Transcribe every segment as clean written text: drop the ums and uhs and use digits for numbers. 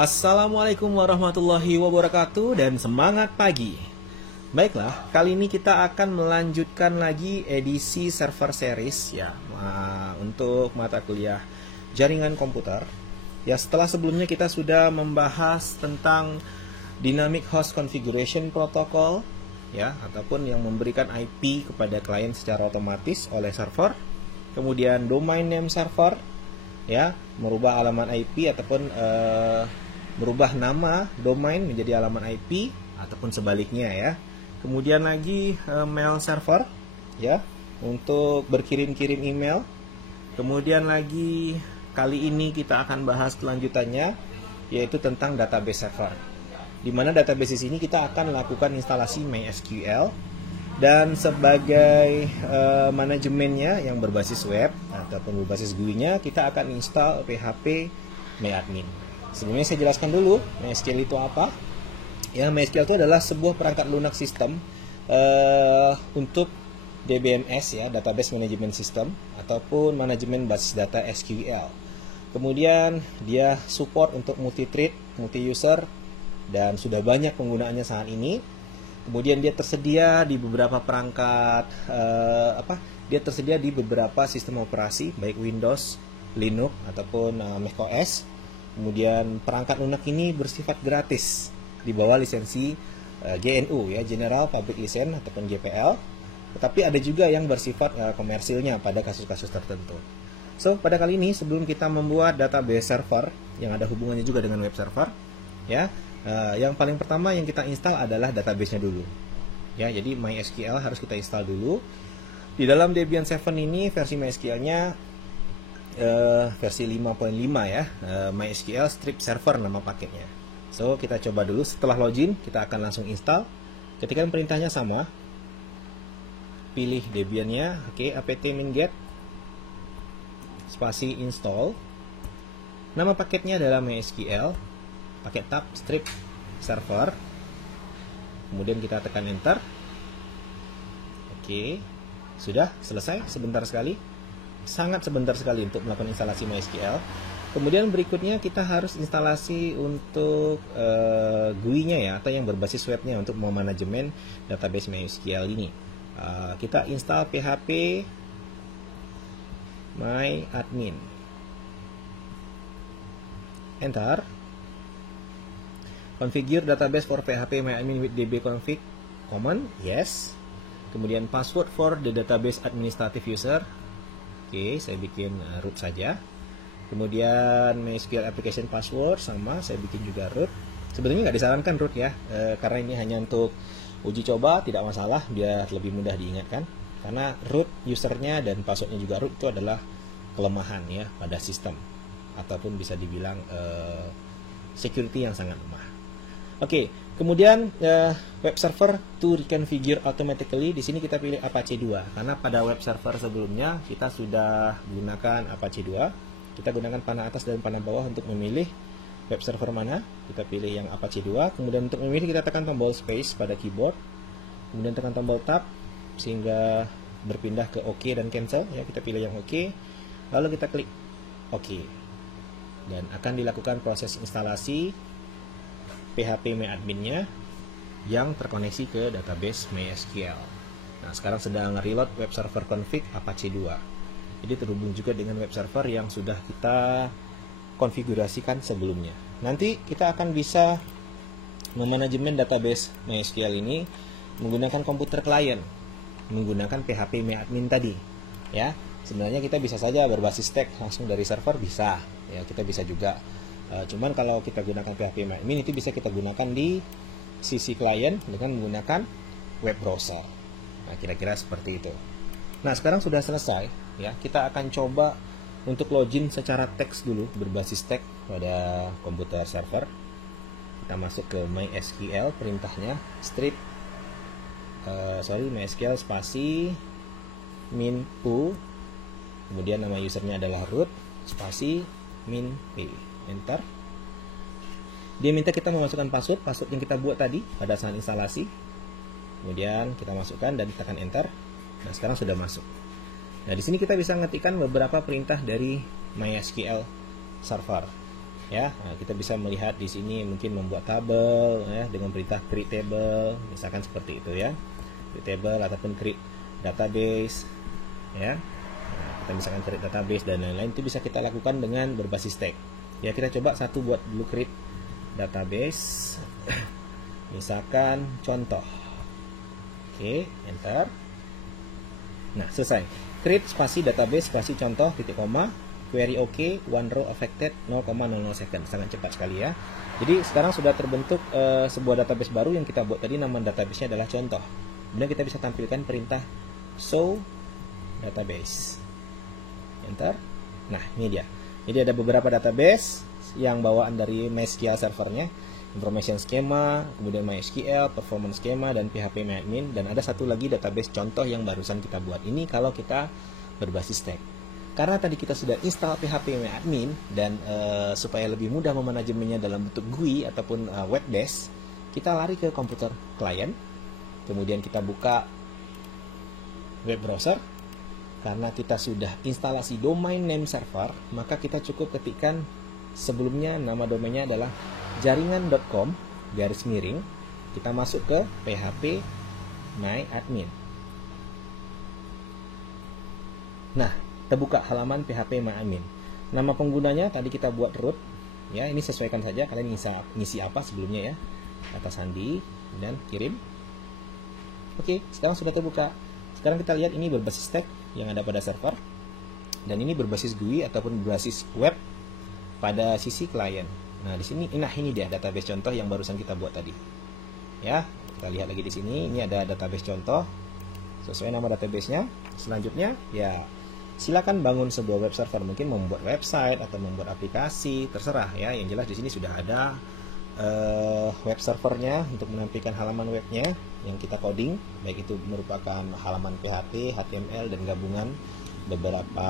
Assalamualaikum warahmatullahi wabarakatuh dan semangat pagi. Baiklah, kali ini kita akan melanjutkan lagi edisi server series ya untuk mata kuliah jaringan komputer. Ya, setelah sebelumnya kita sudah membahas tentang Dynamic Host Configuration Protocol ya, ataupun yang memberikan IP kepada klien secara otomatis oleh server. Kemudian domain name server ya, merubah alamat IP ataupun merubah nama domain menjadi alamat IP ataupun sebaliknya ya. Kemudian lagi mail server ya, untuk berkirim-kirim email. Kemudian lagi kali ini kita akan bahas kelanjutannya, yaitu tentang database server. Di mana database di sini kita akan lakukan instalasi MySQL dan sebagai manajemennya yang berbasis web ataupun berbasis GUI-nya kita akan install PHP MyAdmin. Sebelumnya saya jelaskan dulu MySQL itu apa. Ya, MySQL itu adalah sebuah perangkat lunak sistem untuk DBMS ya, Database Management System ataupun manajemen basis data SQL. Kemudian dia support untuk multi-thread, multi-user dan sudah banyak penggunaannya saat ini. Kemudian dia tersedia di beberapa perangkat dia tersedia di beberapa sistem operasi baik Windows, Linux ataupun macOS. Kemudian perangkat lunak ini bersifat gratis di bawah lisensi GNU ya, General Public License ataupun GPL. Tetapi ada juga yang bersifat komersilnya pada kasus-kasus tertentu. So, pada kali ini sebelum kita membuat database server yang ada hubungannya juga dengan web server ya, yang paling pertama yang kita install adalah database-nya dulu. Ya, jadi MySQL harus kita install dulu. Di dalam Debian 7 ini versi MySQL-nya versi 5.5 ya, MySQL strip server nama paketnya. So, kita coba dulu. Setelah login, kita akan langsung install. Ketikkan perintahnya sama, pilih Debian-nya, oke, apt-get spasi install. Nama paketnya adalah MySQL, pakai tab strip server. Kemudian kita tekan enter. Oke, sudah selesai, sebentar sekali. Sangat sebentar sekali untuk melakukan instalasi MySQL. Kemudian berikutnya kita harus instalasi untuk GUI-nya ya, atau yang berbasis webnya untuk memanajemen database MySQL ini. Kita install PHP MyAdmin. Enter. Configure database for PHP MyAdmin with dbconfig common. Yes. Kemudian password for the database administrative user. Oke, saya bikin root saja. Kemudian MySQL application password sama, saya bikin juga root. Sebenarnya nggak disarankan root ya, karena ini hanya untuk uji coba, tidak masalah, biar lebih mudah diingatkan. Karena root usernya dan passwordnya juga root itu adalah kelemahan ya pada sistem, ataupun bisa dibilang security yang sangat lemah. Oke, kemudian web server to reconfigure automatically. Di sini kita pilih Apache 2 karena pada web server sebelumnya kita sudah gunakan Apache 2. Kita gunakan panah atas dan panah bawah untuk memilih web server mana. Kita pilih yang Apache 2. Kemudian untuk memilih kita tekan tombol space pada keyboard. Kemudian tekan tombol tab sehingga berpindah ke OK dan cancel ya. Kita pilih yang OK. Lalu kita klik OK. Dan akan dilakukan proses instalasi PHP MyAdmin-nya yang terkoneksi ke database MySQL. Nah, sekarang sedang reload web server config Apache 2. Jadi terhubung juga dengan web server yang sudah kita konfigurasikan sebelumnya. Nanti kita akan bisa memanajemen database MySQL ini menggunakan komputer klien, menggunakan PHP MyAdmin tadi. Ya, sebenarnya kita bisa saja berbasis stack langsung dari server bisa. Ya, kita bisa juga. Cuman kalau kita gunakan PHP MyAdmin itu bisa kita gunakan di sisi klien dengan menggunakan web browser. Nah, kira-kira seperti itu. Nah, sekarang sudah selesai ya. Kita akan coba untuk login secara teks dulu berbasis teks pada komputer server. Kita masuk ke MySQL, perintahnya strip MySQL spasi min u. Kemudian nama usernya adalah root spasi min p. Enter. Dia minta kita memasukkan password yang kita buat tadi pada saat instalasi. Kemudian kita masukkan dan tekan enter. Nah, sekarang sudah masuk. Nah, di sini kita bisa ngetikkan beberapa perintah dari MySQL server. Ya, nah, kita bisa melihat di sini mungkin membuat tabel ya dengan perintah create table, misalkan seperti itu ya. Create table ataupun create database ya. Nah, kita misalkan create database dan lain-lain itu bisa kita lakukan dengan berbasis tag. Ya, kita coba satu buat dulu create database. Misalkan contoh. Oke, enter. Nah, selesai. Create spasi database spasi contoh titik koma. Query OK, one row affected 0,00 second. Sangat cepat sekali ya. Jadi sekarang sudah terbentuk sebuah database baru yang kita buat tadi, nama database-nya adalah contoh. Kemudian kita bisa tampilkan perintah show database. Enter. Nah, ini dia. Jadi ada beberapa database yang bawaan dari MySQL servernya, information schema, kemudian MySQL, performance schema, dan phpMyAdmin. Dan ada satu lagi database contoh yang barusan kita buat. Ini kalau kita berbasis tag. Karena tadi kita sudah install phpMyAdmin dan supaya lebih mudah memanajemennya dalam bentuk GUI ataupun web base, kita lari ke komputer klien, kemudian kita buka web browser. Karena kita sudah instalasi domain name server, maka kita cukup ketikkan sebelumnya nama domainnya adalah jaringan.com _ kita masuk ke phpMyAdmin. Nah, terbuka halaman phpMyAdmin. Nama penggunanya tadi kita buat root, ya ini sesuaikan saja. Kalian ngisi apa sebelumnya ya, kata sandi dan kirim. Oke, sekarang sudah terbuka. Sekarang kita lihat ini berbasis tag yang ada pada server, dan ini berbasis GUI ataupun berbasis web pada sisi klien. Nah di sini, ini dia database contoh yang barusan kita buat tadi. Ya, kita lihat lagi di sini. Ini ada database contoh sesuai nama database-nya. Selanjutnya ya, silakan bangun sebuah web server, mungkin membuat website atau membuat aplikasi, terserah ya. Yang jelas di sini sudah ada web servernya untuk menampilkan halaman webnya yang kita coding, baik itu merupakan halaman PHP, HTML, dan gabungan beberapa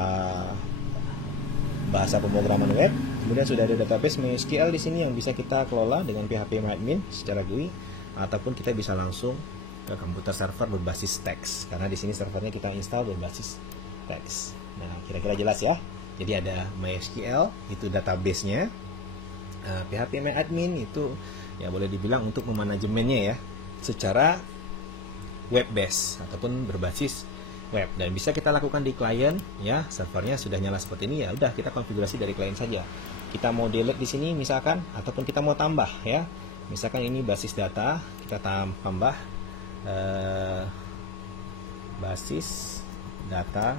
bahasa pemrograman web. Kemudian sudah ada database MySQL di sini yang bisa kita kelola dengan phpMyAdmin secara GUI, ataupun kita bisa langsung ke komputer server berbasis teks, karena di sini servernya kita install berbasis teks. Nah, kira-kira jelas ya. Jadi ada MySQL, itu database-nya. phpMyAdmin itu ya boleh dibilang untuk memanajemennya ya secara web base ataupun berbasis web, dan bisa kita lakukan di klien ya. Servernya sudah nyala seperti ini, ya udah kita konfigurasi dari klien saja. Kita mau delete di sini misalkan, ataupun kita mau tambah ya. Misalkan ini basis data, kita tambah basis data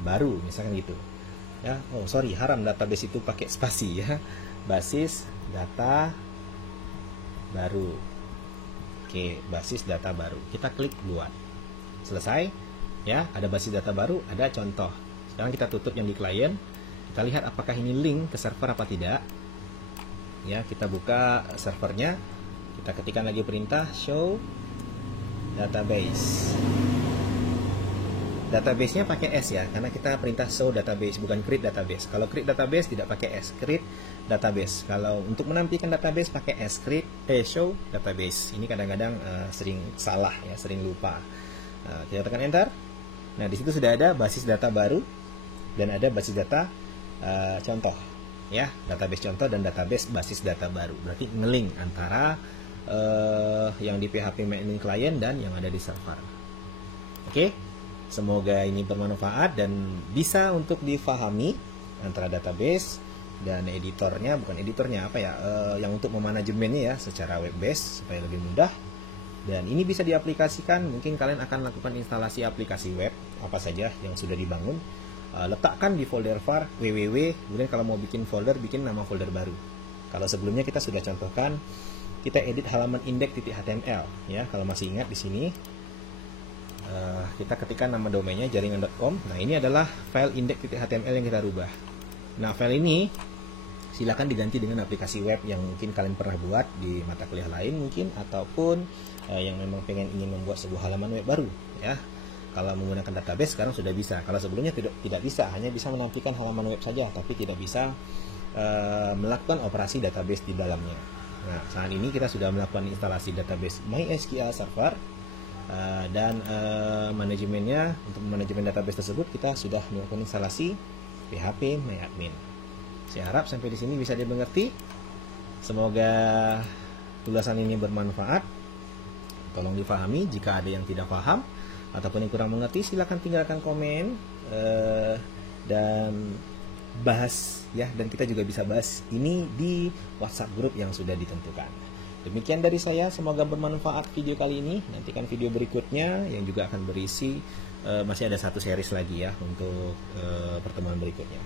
baru misalkan gitu ya. Oh sorry, haram database itu pakai spasi ya. Basis data baru. Oke, basis data baru. Kita klik buat. Selesai. Ya, ada basis data baru, ada contoh. Sekarang kita tutup yang di klien. Kita lihat apakah ini link ke server apa tidak. Ya, kita buka servernya. Kita ketikkan lagi perintah show database. Database-nya pakai S ya, karena kita perintah show database, bukan create database. Kalau create database tidak pakai S, create database. Kalau untuk menampilkan database pakai S, create show database. Ini kadang-kadang sering salah ya, sering lupa. Kita tekan enter. Nah, di situ sudah ada basis data baru dan ada basis data contoh ya, database contoh dan database basis data baru. Berarti nge-link antara yang di phpMyAdmin client dan yang ada di server. Oke. Semoga ini bermanfaat dan bisa untuk difahami antara database dan editornya, bukan editornya apa ya, yang untuk memanajemennya ya secara web base supaya lebih mudah. Dan ini bisa diaplikasikan, mungkin kalian akan lakukan instalasi aplikasi web apa saja yang sudah dibangun, letakkan di folder var www, kemudian kalau mau bikin folder, bikin nama folder baru. Kalau sebelumnya kita sudah contohkan, kita edit halaman index.html ya, kalau masih ingat di sini. Kita ketikkan nama domainnya jaringan.com. Nah, ini adalah file index.html yang kita rubah. Nah, file ini silakan diganti dengan aplikasi web yang mungkin kalian pernah buat di mata kuliah lain mungkin, ataupun yang memang ingin membuat sebuah halaman web baru ya. Kalau menggunakan database sekarang sudah bisa. Kalau sebelumnya tidak bisa, hanya bisa menampilkan halaman web saja, tapi tidak bisa melakukan operasi database di dalamnya. Nah, saat ini kita sudah melakukan instalasi database MySQL server. Dan manajemennya, untuk manajemen database tersebut kita sudah melakukan instalasi phpMyAdmin. Saya harap sampai di sini bisa dimengerti. Semoga ulasan ini bermanfaat. Tolong difahami. Jika ada yang tidak paham ataupun yang kurang mengerti, silakan tinggalkan komen dan bahas ya. Dan kita juga bisa bahas ini di WhatsApp grup yang sudah ditentukan. Demikian dari saya, semoga bermanfaat video kali ini. Nantikan video berikutnya yang juga akan berisi masih ada satu series lagi ya untuk pertemuan berikutnya.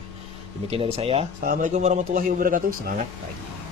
Demikian dari saya. Assalamualaikum warahmatullahi wabarakatuh. Semangat pagi.